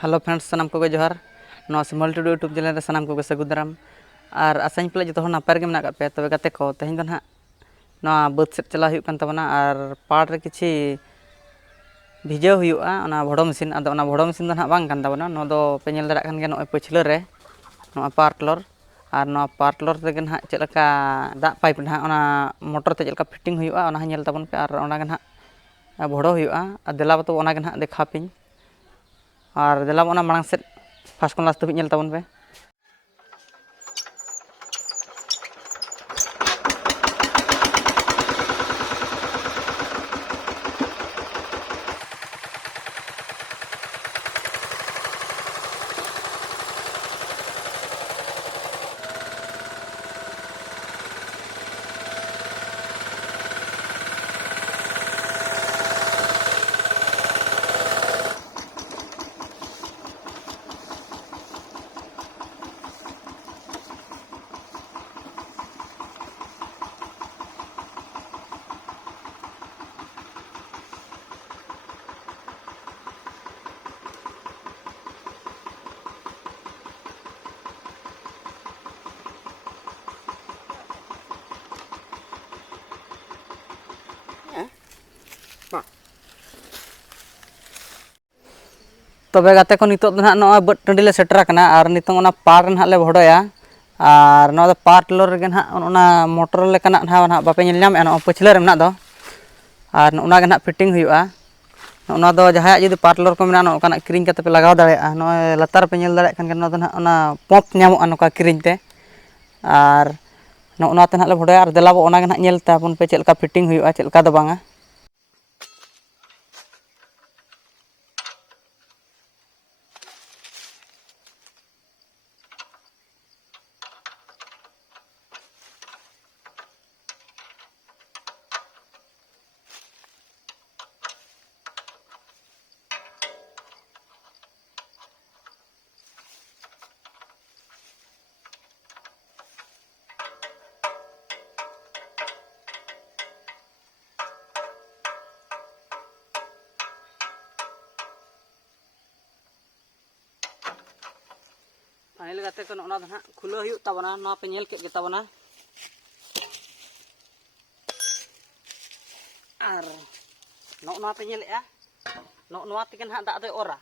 Hello friends सामान को जोहार नवा सिमल टुडू यूट्यूब चैनल रे सामान को सगु दाराम और आसाई पे जो नपाय गे मेना पे तबे गाते को तेहन दो ना नवा बाद सेट चला हुई कान तबना और पाट रे किछि भिजाव हुआ ओना भोडो मेसिन आदो ओना भोडो मेसिन दो ना बांग कान तबना नो दो पे नेल दाड़ा कान गे नय पछिला रे नवा पार्टलर और नवा पार्टलर रे ना चलका दा पाइप ना ओना मोटर ते चलका फिटिंग हुआ ओना नेल तबन पे और ओना गे ना भोडो हुआ देला तो ओना गे ना देखा पिन और देला ओना मांग सेट फार्स्ट क्लास तबिज नेल तबन पे तबे गाते को नितो ना नय बट टंडी ले सेटर कना और नितो ओना पार ना ले भोडोया और नो पार्ट लोर गे ना ओना मोटर लेकना ना बापे नेल नाम नो पछिला रे मेना दो और ओना गे ना फिटिंग हुआ ओना दो जहाय जुदी पार्ट लोर को मेना नो ओकाना क्रीन कते पे लगाव दाड़ेया नय लतार पे नेल दाड़े खान गे नो दो ना ओना पंप न्यामोआ नोका क्रीन ते और नो ओना ते ना ले भोडोया और देलाबो ओना गे ना नेल ताबन पे चलका फिटिंग हुआ चलका दो बांगा फाइनल गाते को ओना ना खुला हुई तबना ना पे नेल के गे तबना और नो पे नेलया नो तेगे ना दाग दे ओरा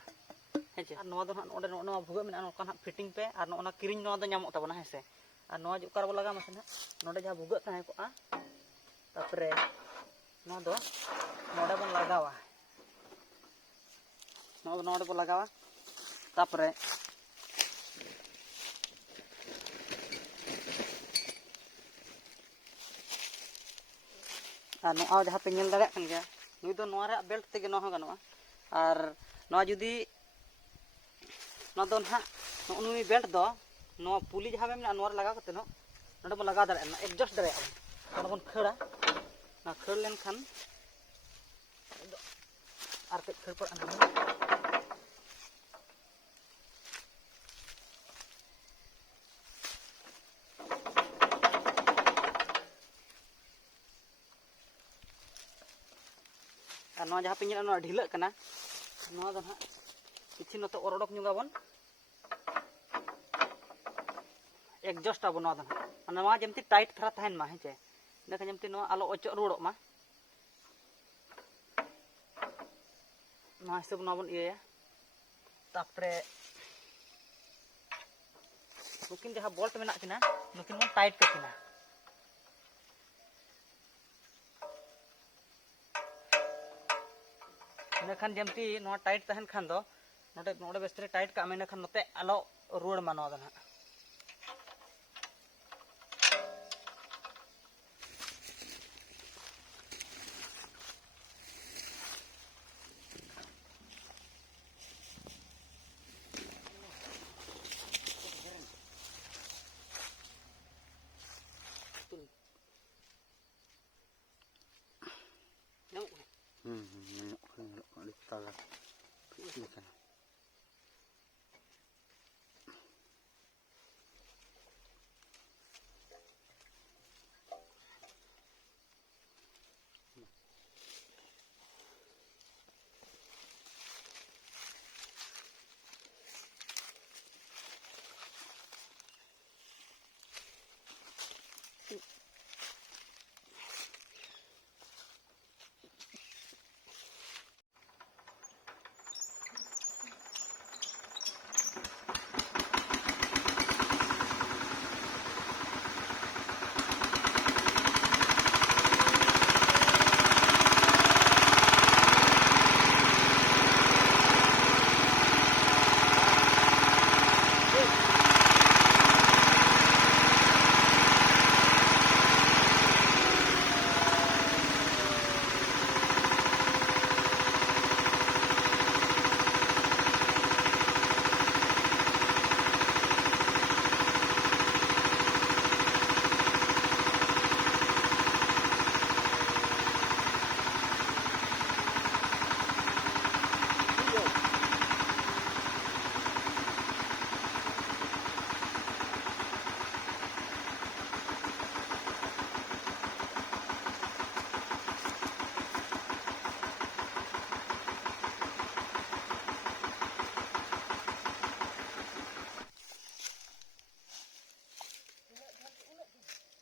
हेचे और नो दो ना ओडे नो भुगा मेना नो ना फिटिंग पे और नो क्रीन नो दो नामो तबना हेसे और नो जो कार बो लगा मसे ना नोडे जहा भुगा ताहे को तापरे नो दो नोडे बन लगावा नोडे बो लगावा तापरे और नो जहाँ पे नेल दाड़े गया नुई दो नोआ रे बेल्ट तेगे नो गानोआ और नो जुदी नो दो ना नुई बेल्ट दो नो पुली जहाँ में नो लगा करते नो नोडे बो लगा दाड़े एडजस्ट दाड़े ओडे बन खड़ा ना खड़ लेन खान और कई खड़ पर और जहाँ पे ढिल करना ना किसी नत और उडक नुगाबन एडजस्ट आबो ना जमती टाइट थरा तहन मा हेचे देखा जमती आलो अचो रुड़ो मा हिसाब ना बन इया तापरे नुकिन जहाँ बोल्ट मेना किना नुकिन बन टाइट ककिना खान जमती टाइट तहन खान दो नोडे नोडे बेस्ते टाइट का मेना खान नते आलो रुड़ मा नो ना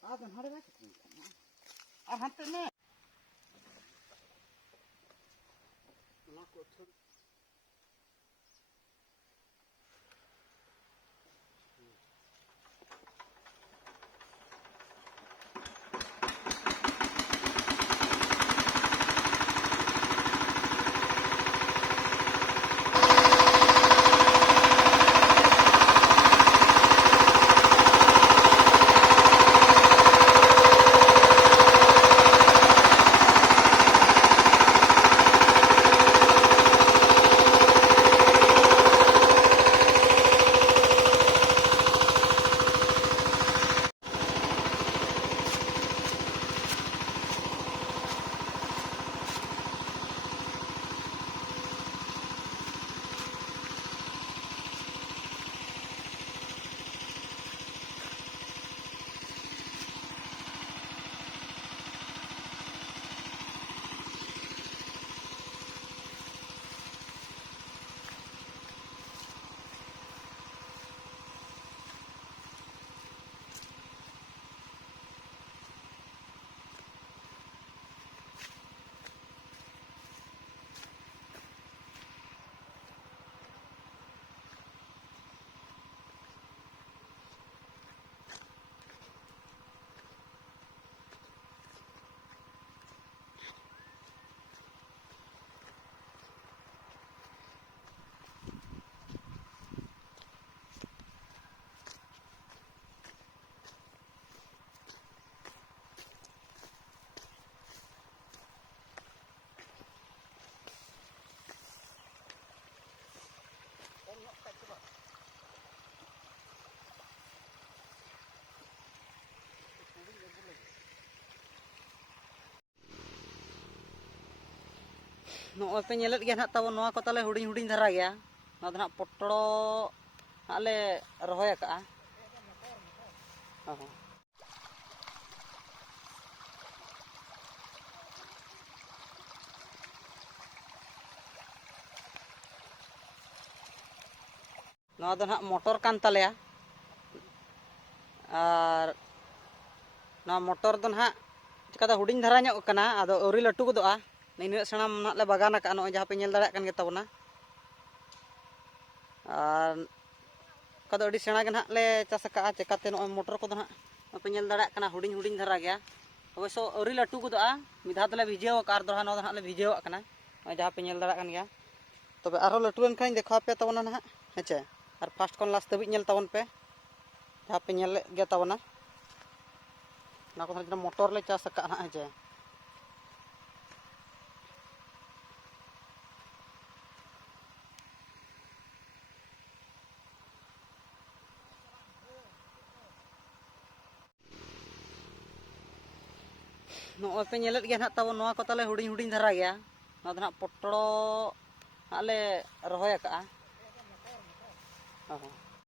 Adan hade varit det. Ah, han inte med. Nogoi pe nyelet ge nahak tabon noa ko tale huding huding dhara gaya. Noa do nahak potro nahak le rohoy aka'a. Noa do nahak motor kan taleya. Ar noa motor do nahak chikata huding dhara nyok kana ado auri latu godoa. Ninuk senam nahak le bagan aka'a noa jaha pe nyel dareyak kan ge tabona. Ar kado adi sena ge nahak le chas aka'a chikate noa motor ko do nahak pe nyel dareyak kana huding huding dhara gaya. Obeso auri latu godoa midha tele bhijew ak ar doha noa do nahak le bhijew akana. Noa jaha pe nyel dareyak kan gaya. Tobe arho latu len khan dekhaw pe tabona nahak heche. Ar first kon last tabi nyel tabon pe. Jaha pe nyel ge tabona. Na ko thana motor le chas aka'a nahak heche. Nogoi pe nyelet ge nahak tabon noa ko tale huding huding dhara gaya. Noa do nahak potro nahak le rohoy aka'a.